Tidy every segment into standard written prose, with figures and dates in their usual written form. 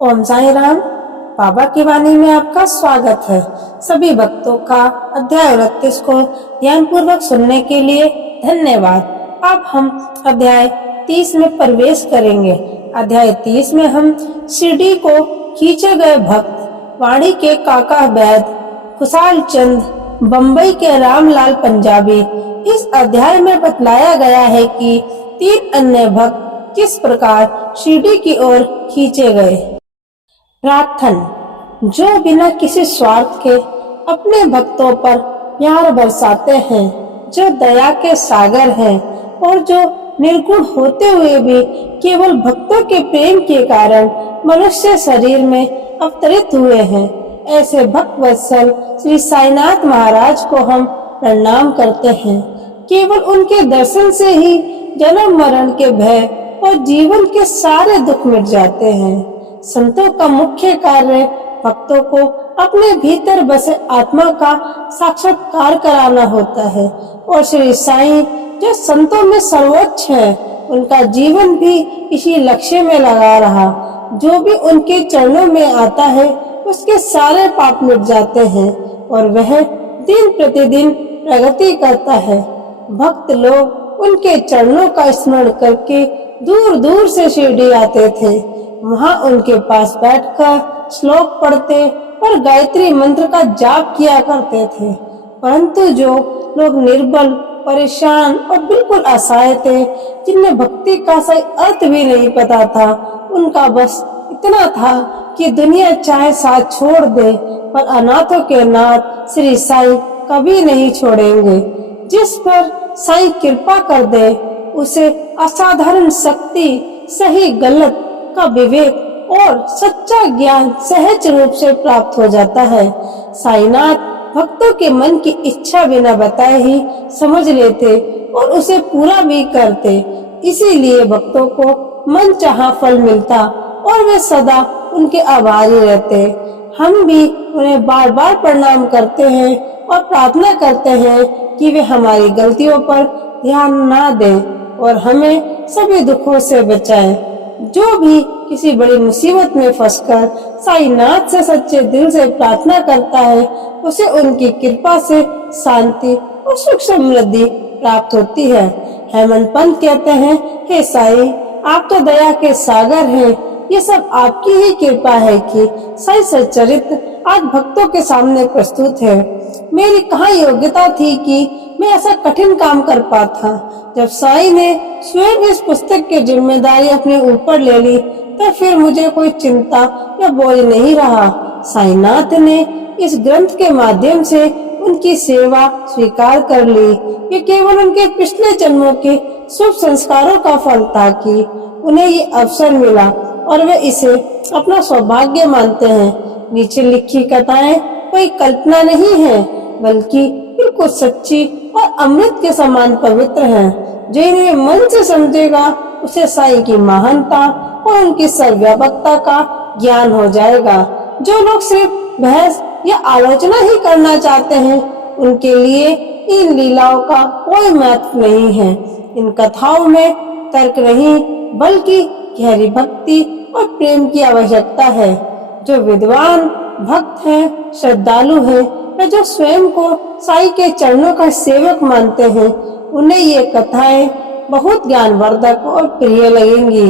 ओम साई राम। बाबा की वाणी में आपका स्वागत है। सभी भक्तों का अध्याय 29 को ध्यान पूर्वक सुनने के लिए धन्यवाद। अब हम अध्याय 30 में प्रवेश करेंगे। अध्याय 30 में हम शिरडी को खींचे गए भक्त, वाणी के काका वैद, खुशाल चंद, बम्बई के रामलाल पंजाबी। इस अध्याय में बतलाया गया है कि 3 अन्य भक्त किस प्रकार शिरडी की ओर खींचे गए। प्रार्थना। जो बिना किसी स्वार्थ के अपने भक्तों पर प्यार बरसाते हैं, जो दया के सागर हैं और जो निर्गुण होते हुए भी केवल भक्तों के प्रेम के कारण मनुष्य शरीर में अवतरित हुए हैं, ऐसे भक्त वत्सल श्री साईनाथ महाराज को हम प्रणाम करते हैं। केवल उनके दर्शन से ही जन्म मरण के भय और जीवन के सारे दुख मिट जाते हैं। संतों का मुख्य कार्य भक्तों को अपने भीतर बसे आत्मा का साक्षात्कार कराना होता है और श्री साईं जो संतों में सर्वोच्च है, उनका जीवन भी इसी लक्ष्य में लगा रहा। जो भी उनके चरणों में आता है उसके सारे पाप मिट जाते हैं और वह दिन प्रतिदिन प्रगति करता है। भक्त लोग उनके चरणों का स्मरण करके दूर दूर से शिरडी आते थे। वहाँ उनके पास बैठकर श्लोक पढ़ते और गायत्री मंत्र का जाप किया करते थे। परंतु जो लोग निर्बल, परेशान और बिल्कुल असहाय थे, जिन्हें भक्ति का सही अर्थ भी नहीं पता था, उनका बस इतना था कि दुनिया चाहे साथ छोड़ दे, पर अनाथों के नाथ श्री साईं कभी नहीं छोड़ेंगे। जिस पर साईं कृपा कर दे, उसे असाधारण शक्ति, सही गलत का विवेक और सच्चा ज्ञान सहज रूप से प्राप्त हो जाता है। साईनाथ भक्तों के मन की इच्छा बिना बताए ही समझ लेते और उसे पूरा भी करते। इसीलिए भक्तों को मन चाहा फल मिलता और वे सदा उनके आभारी रहते। हम भी उन्हें बार बार प्रणाम करते हैं और प्रार्थना करते हैं कि वे हमारी गलतियों पर ध्यान ना दें और हमें सभी दुखों से बचाएं। जो भी किसी बड़ी मुसीबत में फंसकर साईनाथ से सच्चे दिल से प्रार्थना करता है, उसे उनकी कृपा से शांति और सुख समृद्धि प्राप्त होती है। हेमंत पंत कहते हैं, हे साईं, आप तो दया के सागर हैं। ये सब आपकी ही कृपा है कि साईं सच्चरित्र आज भक्तों के सामने प्रस्तुत है। मेरी कहाँ योग्यता थी कि मैं ऐसा कठिन काम कर पाता। जब साईं ने स्वयं इस पुस्तक की जिम्मेदारी अपने ऊपर ले ली, तो फिर मुझे कोई चिंता या बोझ नहीं रहा। साईनाथ ने इस ग्रंथ के माध्यम से उनकी सेवा स्वीकार कर ली। ये केवल उनके पिछले जन्मों के शुभ संस्कारों का फल था कि उन्हें ये अवसर मिला और वे इसे अपना सौभाग्य मानते हैं। नीचे लिखी कथाएं कोई कल्पना नहीं है, बल्कि बिल्कुल सच्ची और अमृत के समान पवित्र हैं। जो इन्हें मन से समझेगा, उसे साईं की महानता और उनकी सर्वव्यापकता का ज्ञान हो जाएगा। जो लोग सिर्फ बहस या आलोचना ही करना चाहते हैं, उनके लिए इन लीलाओं का कोई महत्व नहीं है। इन कथाओं में तर्क नहीं, बल्कि गहरी भक्ति और प्रेम की आवश्यकता है। जो विद्वान भक्त हैं, श्रद्धालु हैं, वे जो स्वयं को साईं के चरणों का सेवक मानते हैं, उन्हें ये कथाएं बहुत ज्ञानवर्धक और प्रिय लगेंगी।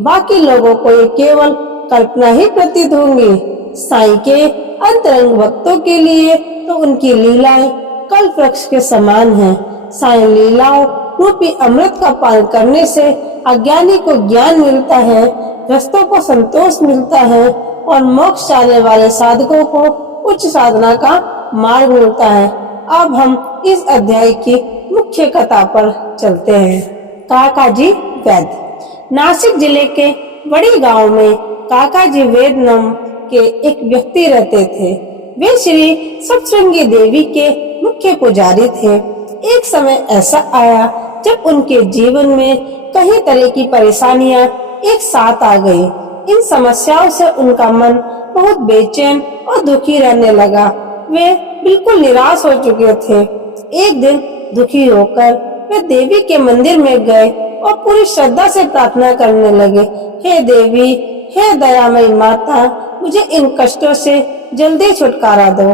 बाकी लोगों को ये केवल कल्पना ही प्रतीत होंगी। साईं के अंतरंग भक्तों के लिए तो उनकी लीलाएं कल्प वृक्ष के समान हैं। साईं लीलाओं रूपी अमृत का पान करने से अज्ञानी को ज्ञान मिलता है, ग्रस्तों को संतोष मिलता है और मोक्ष चाहने वाले साधकों को उच्च साधना का मार्ग मिलता है। अब हम इस अध्याय की मुख्य कथा पर चलते हैं। काकाजी वैद। नासिक जिले के बड़ी गांव में काकाजी वैद नाम के एक व्यक्ति रहते थे। वे श्री सप्तशृंगी देवी के मुख्य पुजारी थे। एक समय ऐसा आया जब उनके जीवन में कई तरह की परेशानियां एक साथ आ गई। इन समस्याओं से उनका मन बहुत बेचैन और दुखी रहने लगा। वे बिल्कुल निराश हो चुके थे। एक दिन दुखी होकर वे देवी के मंदिर में गए और पूरी श्रद्धा से प्रार्थना करने लगे। हे देवी, हे दयामयी माता, मुझे इन कष्टों से जल्दी छुटकारा दो।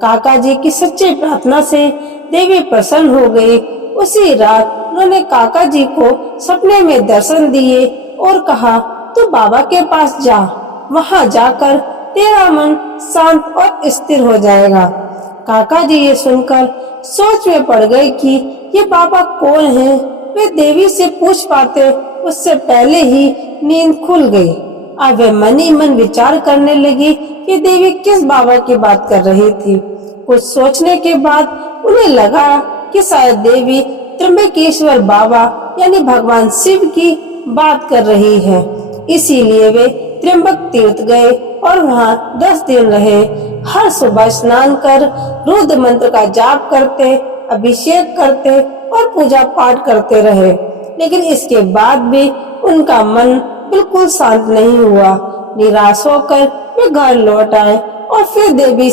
काका जी की सच्ची प्रार्थना से देवी प्रसन्न हो गई। उसी रात उन्होंने काका जी को सपने में दर्शन दिए और कहा, तू बाबा के पास जा, वहां जाकर तेरा मन शांत और स्थिर हो जाएगा। काका जी ये सुनकर सोच में पड़ गए कि ये बाबा कौन है। वे देवी से पूछ पाते उससे पहले ही नींद खुल गई। अब वे मन ही मन विचार करने लगी कि देवी किस बाबा की बात कर रही थी। कुछ सोचने के बाद उन्हें लगा कि शायद देवी त्र्यंबकेश्वर बाबा यानी भगवान शिव की बात कर रही है। इसीलिए वे त्र्यंबक तीर्थ गए और वहाँ 10 दिन रहे। हर सुबह स्नान कर रुद्र मंत्र का जाप करते, अभिषेक करते और पूजा पाठ करते रहे। लेकिन इसके बाद भी उनका मन बिल्कुल शांत नहीं हुआ। निराश होकर वे घर लौट आए और फिर देवी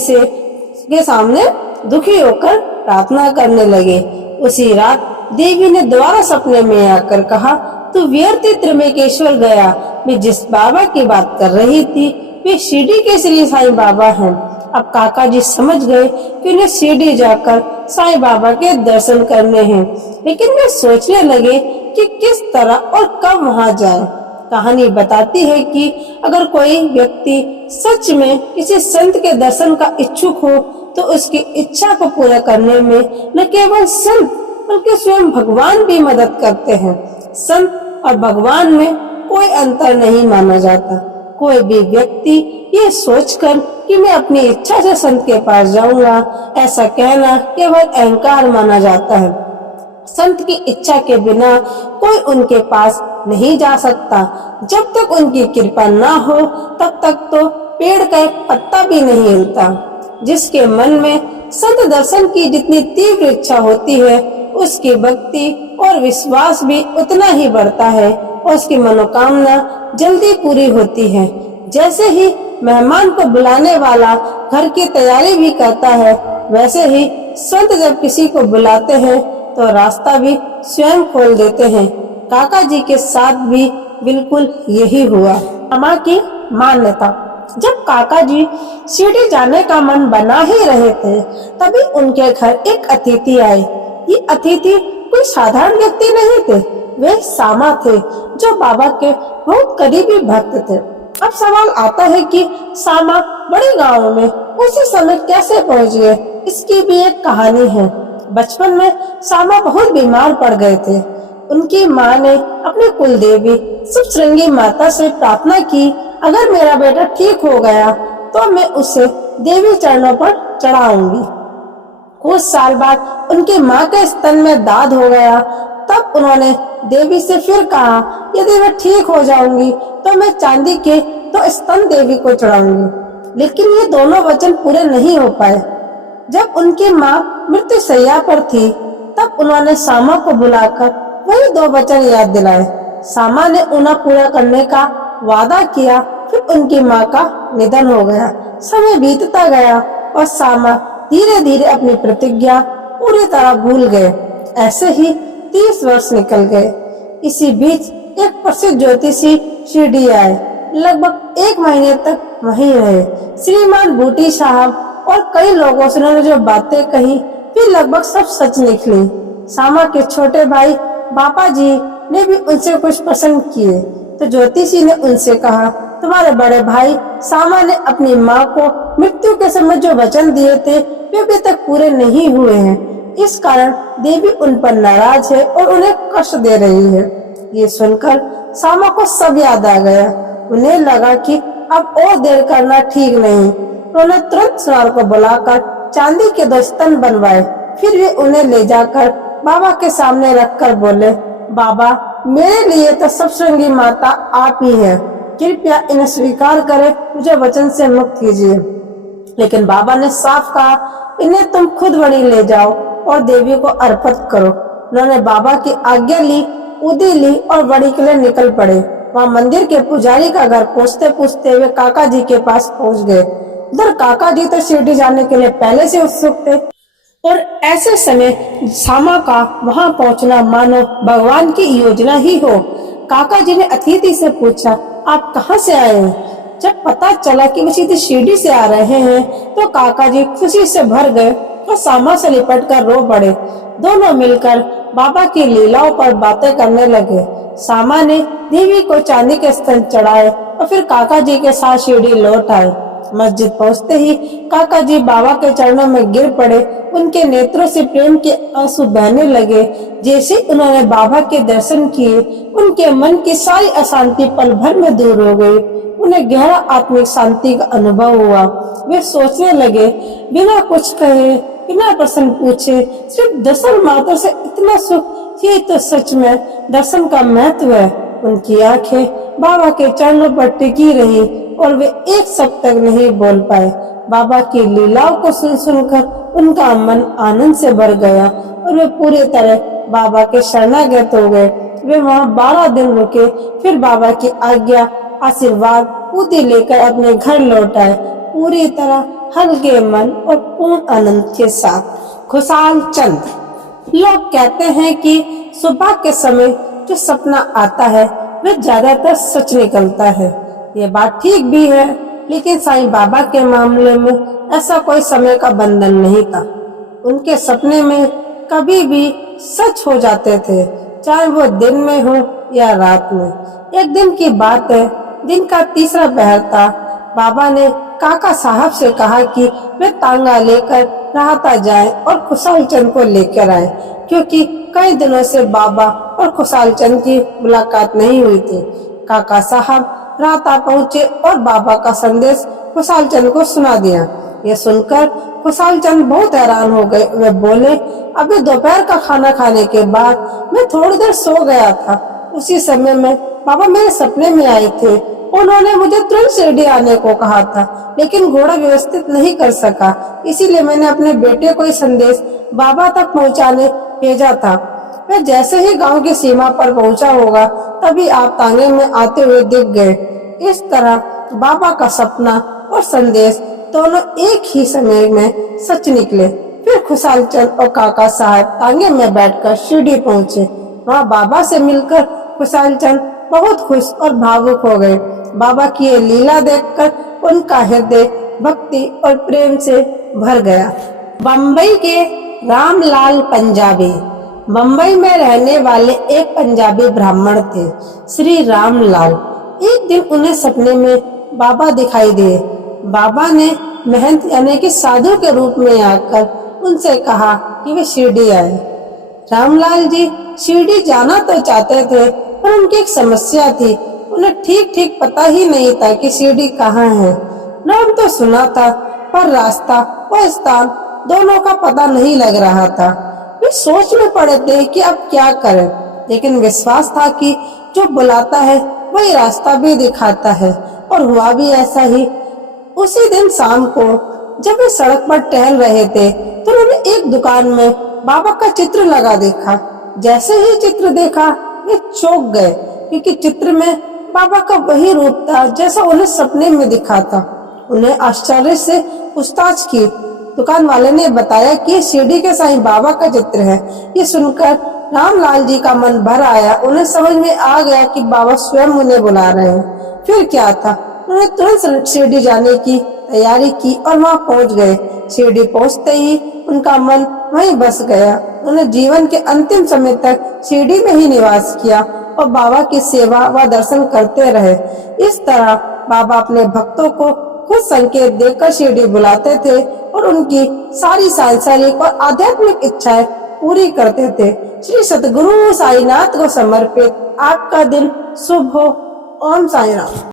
के सामने दुखी होकर प्रार्थना करने लगे। उसी रात देवी ने दोबारा सपने में आकर कहा, तू व्यर्थ त्र्यंबकेश्वर गया। मैं जिस बाबा की बात कर रही थी वे शिरडी के श्री साईं बाबा हैं। अब काका जी समझ गए कि उन्हें शिरडी जाकर साईं बाबा के दर्शन करने हैं। लेकिन वे सोचने लगे कि किस तरह और कब वहां जाएं। कहानी बताती है कि अगर कोई व्यक्ति सच में किसी संत के दर्शन का इच्छुक हो तो उसकी इच्छा को पूरा करने में न केवल संत बल्कि स्वयं भगवान भी मदद करते हैं। संत और भगवान में कोई अंतर नहीं माना जाता। कोई भी व्यक्ति ये सोचकर कि मैं अपनी इच्छा से संत के पास जाऊंगा, ऐसा कहना केवल अहंकार माना जाता है। संत की इच्छा के बिना कोई उनके पास नहीं जा सकता। जब तक उनकी कृपा ना हो तब तक तो पेड़ का एक पत्ता भी नहीं हिलता। जिसके मन में संत दर्शन की जितनी तीव्र इच्छा होती है उसकी भक्ति और विश्वास भी उतना ही बढ़ता है और उसकी मनोकामना जल्दी पूरी होती है। जैसे ही मेहमान को बुलाने वाला घर की तैयारी भी करता है, वैसे ही संत जब किसी को बुलाते हैं तो रास्ता भी स्वयं खोल देते हैं। काका जी के साथ भी बिल्कुल यही हुआ। अम्मा की मान्यता, जब काका जी शिरडी जाने का मन बना ही रहे थे तभी उनके घर एक अतिथि आए। ये अतिथि कोई साधारण व्यक्ति नहीं थे, वे सामा थे जो बाबा के बहुत करीबी भक्त थे। अब सवाल आता है कि सामा बड़े गांव में उसी समय कैसे पहुंच गए। इसकी भी एक कहानी है। बचपन में सामा बहुत बीमार पड़ गए थे। उनकी माँ ने अपनी कुल देवी सप्तशृंगी माता से प्रार्थना की, अगर मेरा बेटा ठीक हो गया तो मैं उसे देवी चरणों पर चढ़ाऊंगी। कुछ साल बाद उनकी माँ के स्तन में दाद हो गया। तब उन्होंने देवी से फिर कहा, यदि मैं ठीक हो जाऊंगी तो मैं चांदी के 2 स्तन देवी को चढ़ाऊंगी। लेकिन ये दोनों वचन पूरे नहीं हो पाए। जब उनकी माँ मृत्यु शैया पर थी तब उन्होंने सामा को बुलाकर वही 2 वचन याद दिलाए। सामा ने उन्हें पूरा करने का वादा किया। फिर उनकी माँ का निधन हो गया। समय बीतता गया और सामा धीरे धीरे अपनी प्रतिज्ञा पूरी तरह भूल गए। ऐसे ही 30 वर्ष निकल गए। इसी बीच एक प्रसिद्ध ज्योतिषी शिरडी आए। लगभग 1 महीने तक वहीं रहे। श्रीमान बूटी साहब और कई लोगों से उन्होंने जो बातें कही फिर लगभग सब सच निकली। सामा के छोटे भाई बापा जी ने भी उनसे कुछ प्रश्न किए तो ज्योतिषी ने उनसे कहा, तुम्हारे बड़े भाई सामा ने अपनी माँ को मृत्यु के समय जो वचन दिए थे वे अभी तक पूरे नहीं हुए हैं। इस कारण देवी उन पर नाराज है और उन्हें कष्ट दे रही है। ये सुनकर सामा को सब याद आ गया। उन्हें लगा कि अब और देर करना ठीक नहीं। उन्होंने तुरंत सुनार को बुलाकर चांदी के 2 स्तन बनवाए। फिर वे उन्हें ले जाकर बाबा के सामने रखकर बोले, बाबा मेरे लिए तो सप्तशृंगी माता आप ही है, कृपया इन्हें स्वीकार करें, मुझे वचन से मुक्त कीजिए। लेकिन बाबा ने साफ कहा, इन्हें तुम खुद वहीं ले जाओ और देवी को अर्पित करो। उन्होंने बाबा की आज्ञा ली, उदी ली और वड़ी के लिए निकल पड़े। वहाँ मंदिर के पुजारी का घर पहुँचते पहुँचते वे काका जी के पास पहुँच गए। उधर काका जी तो शिरडी जाने के लिए पहले से उत्सुक थे और ऐसे समय सामा का वहां पहुंचना मानो भगवान की योजना ही हो। काका जी ने अतिथि से पूछा, आप कहाँ से आए हैं? जब पता चला कि वे सीधे शिरडी से आ रहे हैं तो काका जी खुशी से भर गए और सामा से लिपट कर रो पड़े। दोनों मिलकर बाबा की लीलाओं पर बातें करने लगे। सामा ने देवी को चांदी के स्तन चढ़ाए और फिर काका जी के साथ शिरडी लौट आए। मस्जिद पहुंचते ही काका जी बाबा के चरणों में गिर पड़े। उनके नेत्रों से प्रेम के आंसू बहने लगे। जैसे उन्होंने बाबा के दर्शन किए, उनके मन की सारी अशांति पल भर में दूर हो गई। उन्हें गहरा आत्मिक शांति का अनुभव हुआ। वे सोचने लगे, बिना कुछ कहे, बिना प्रश्न पूछे, सिर्फ दर्शन मात्र से इतना सुख, ये तो सच में दर्शन का महत्व है। उनकी आंखें बाबा के चरणों पर टिकी रही और वे एक शब्द तक नहीं बोल पाए। बाबा की लीलाओं को सुन सुनकर उनका मन आनंद से भर गया और वे पूरी तरह बाबा के शरणागत हो गए। वे वहाँ 12 दिन रुके, फिर बाबा की आज्ञा, आशीर्वाद, पूरी लेकर अपने घर लौट आए, पूरी तरह हल्के मन और पूर्ण आनंद के साथ। खुशाल चंद। लोग कहते हैं कि सुबह के समय जो सपना आता है वह ज्यादातर सच निकलता है। ये बात ठीक भी है, लेकिन साईं बाबा के मामले में ऐसा कोई समय का बंधन नहीं था। उनके सपने में कभी भी सच हो जाते थे, चाहे वो दिन में हो या रात में। एक दिन की बात है, दिन का तीसरा पहर था। बाबा ने काका साहब से कहा कि वे तांगा लेकर राहता जाएं और खुशाल चंद को लेकर आए, क्योंकि कई दिनों से बाबा और खुशाल चंद की मुलाकात नहीं हुई थी। काका साहब राहता पहुँचे और बाबा का संदेश खुशाल चंद को सुना दिया। ये सुनकर खुशाल चंद बहुत हैरान हो गए। वे बोले, अभी दोपहर का खाना खाने के बाद मैं थोड़ी देर सो गया था। उसी समय में बाबा मेरे सपने में आए थे। उन्होंने मुझे तुरंत शिरडी आने को कहा था, लेकिन घोड़ा व्यवस्थित नहीं कर सका, इसीलिए मैंने अपने बेटे को संदेश बाबा तक पहुंचाने भेजा था। वह जैसे ही गांव की सीमा पर पहुंचा होगा, तभी आप तांगे में आते हुए दिख गए। इस तरह बाबा का सपना और संदेश दोनों एक ही समय में सच निकले। फिर खुशाल चंद और काका साहब तांगे में बैठकर शिरडी पहुंचे। वहाँ बाबा से मिलकर खुशाल चंद बहुत खुश और भावुक हो गए। बाबा की ये लीला देखकर उनका हृदय भक्ति और प्रेम से भर गया। बम्बई के रामलाल पंजाबी। बम्बई में रहने वाले एक पंजाबी ब्राह्मण थे, श्री रामलाल। एक दिन उन्हें सपने में बाबा दिखाई दिए। बाबा ने महंत यानी कि साधु के रूप में आकर उनसे कहा कि वे शिरडी आए। रामलाल जी शिरडी जाना तो चाहते थे, पर उनकी एक समस्या थी। उन्हें ठीक ठीक पता ही नहीं था कि शिरडी कहाँ है। नाम तो सुना था, पर रास्ता और स्थान दोनों का पता नहीं लग रहा था। वे सोच में पड़े थे कि अब क्या करें, लेकिन विश्वास था कि जो बुलाता है वही रास्ता भी दिखाता है। और हुआ भी ऐसा ही। उसी दिन शाम को जब वे सड़क पर टहल रहे थे, तो उन्होंने एक दुकान में बाबा का चित्र लगा देखा। जैसे ही चित्र देखा, वे चौंक गए, क्योंकि चित्र में बाबा का वही रूप था जैसा उन्हें सपने में दिखा था। उन्हें आश्चर्य से पूछताछ की। दुकान वाले ने बताया कि शिरडी के साईं बाबा का चित्र है। ये सुनकर रामलाल जी का मन भर आया। उन्हें समझ में आ गया कि बाबा स्वयं उन्हें बुला रहे हैं। फिर क्या था, उन्हें तुरंत शिरडी जाने की तैयारी की और वहाँ पहुँच गए। शिरडी पहुँचते ही उनका मन वहीं बस गया। उन्होंने जीवन के अंतिम समय तक शिरडी में ही निवास किया और बाबा की सेवा व दर्शन करते रहे। इस तरह बाबा अपने भक्तों को कुछ संकेत देकर शिरडी बुलाते थे और उनकी सारी सांसारिक और आध्यात्मिक इच्छाएं पूरी करते थे। श्री सतगुरु साईनाथ को समर्पित। आपका दिन शुभ हो। ओम साई राम।